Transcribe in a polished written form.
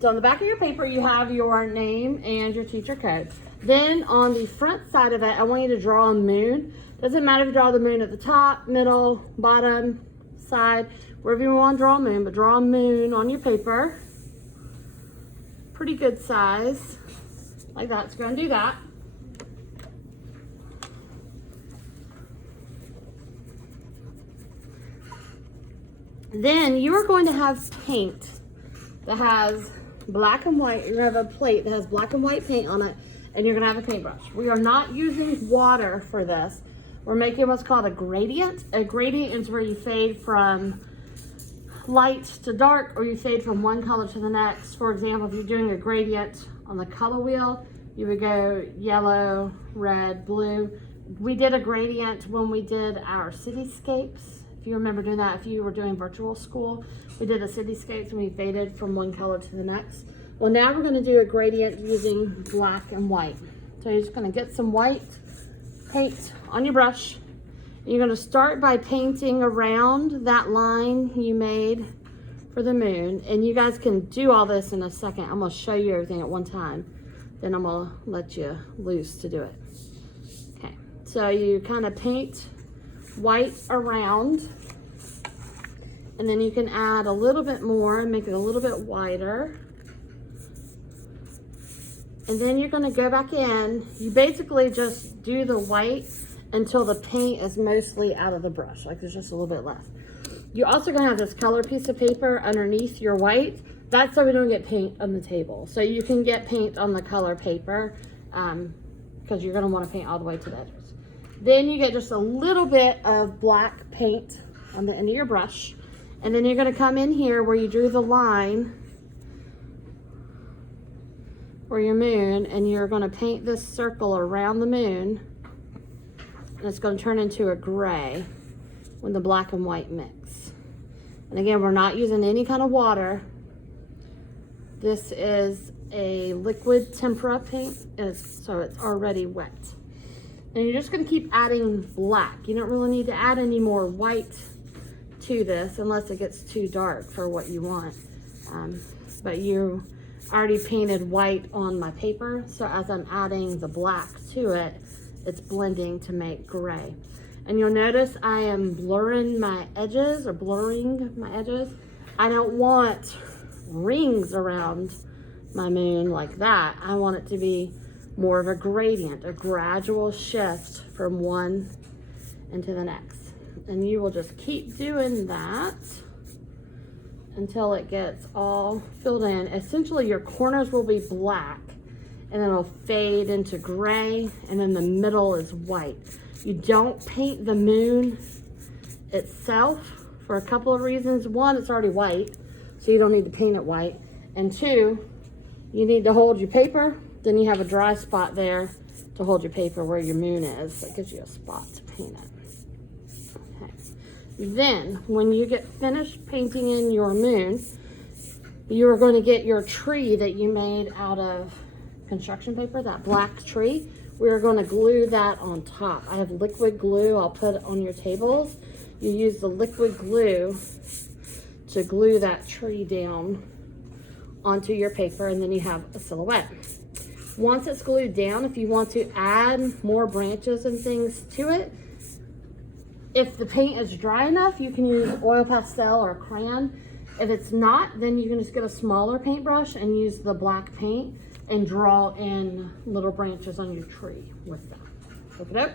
So on the back of your paper, you have your name and your teacher code. Then on the front side of it, I want you to draw a moon. Doesn't matter if you draw the moon at the top, middle, bottom, side, wherever you want to draw a moon, but draw a moon on your paper. Pretty good size, like that. So go and do that. Then you are going to have paint that has black and white. You're gonna have a plate that has black and white paint on it, and you're gonna have a paintbrush. We are not using water for this. We're making what's called a gradient. A gradient is where you fade from light to dark, or you fade from one color to the next. For example, if you're doing a gradient on the color wheel, you would go yellow, red, blue. We did a gradient when we did our cityscapes. If you remember doing that, if you were doing virtual school, we did a cityscapes and we faded from one color to the next. Well, now we're gonna do a gradient using black and white. So you're just gonna get some white paint on your brush. You're gonna start by painting around that line you made for the moon. And you guys can do all this in a second. I'm gonna show you everything at one time. Then I'm gonna let you loose to do it. Okay, so you kind of paint white around, and then you can add a little bit more and make it a little bit wider. And then you're gonna go back in. You basically just do the white until the paint is mostly out of the brush, like there's just a little bit left. You're also gonna have this color piece of paper underneath your white. That's so we don't get paint on the table. So you can get paint on the color paper because you're gonna wanna paint all the way to the edges. Then you get just a little bit of black paint on the end of your brush. And then you're gonna come in here where you drew the line for your moon, and you're gonna paint this circle around the moon, and it's gonna turn into a gray when the black and white mix. And again, we're not using any kind of water. This is a liquid tempera paint, so it's already wet. And you're just gonna keep adding black. You don't really need to add any more white to this unless it gets too dark for what you want. But you already painted white on my paper, so as I'm adding the black to it, it's blending to make gray. And you'll notice I am blurring my edges. I don't want rings around my moon like that. I want it to be more of a gradient, a gradual shift from one into the next. And you will just keep doing that until it gets all filled in. Essentially, your corners will be black, and then it'll fade into gray, and then the middle is white. You don't paint the moon itself for a couple of reasons. One, it's already white, so you don't need to paint it white. And two, you need to hold your paper. Then you have a dry spot there to hold your paper where your moon is. That gives you a spot to paint it. Okay. Then, when you get finished painting in your moon, you're going to get your tree that you made out of construction paper, that black tree. We're going to glue that on top. I have liquid glue. I'll put it on your tables. You use the liquid glue to glue that tree down onto your paper, and then you have a silhouette. Once it's glued down, if you want to add more branches and things to it, if the paint is dry enough, you can use oil pastel or crayon. If it's not, then you can just get a smaller paintbrush and use the black paint and draw in little branches on your tree with that. Okie doke.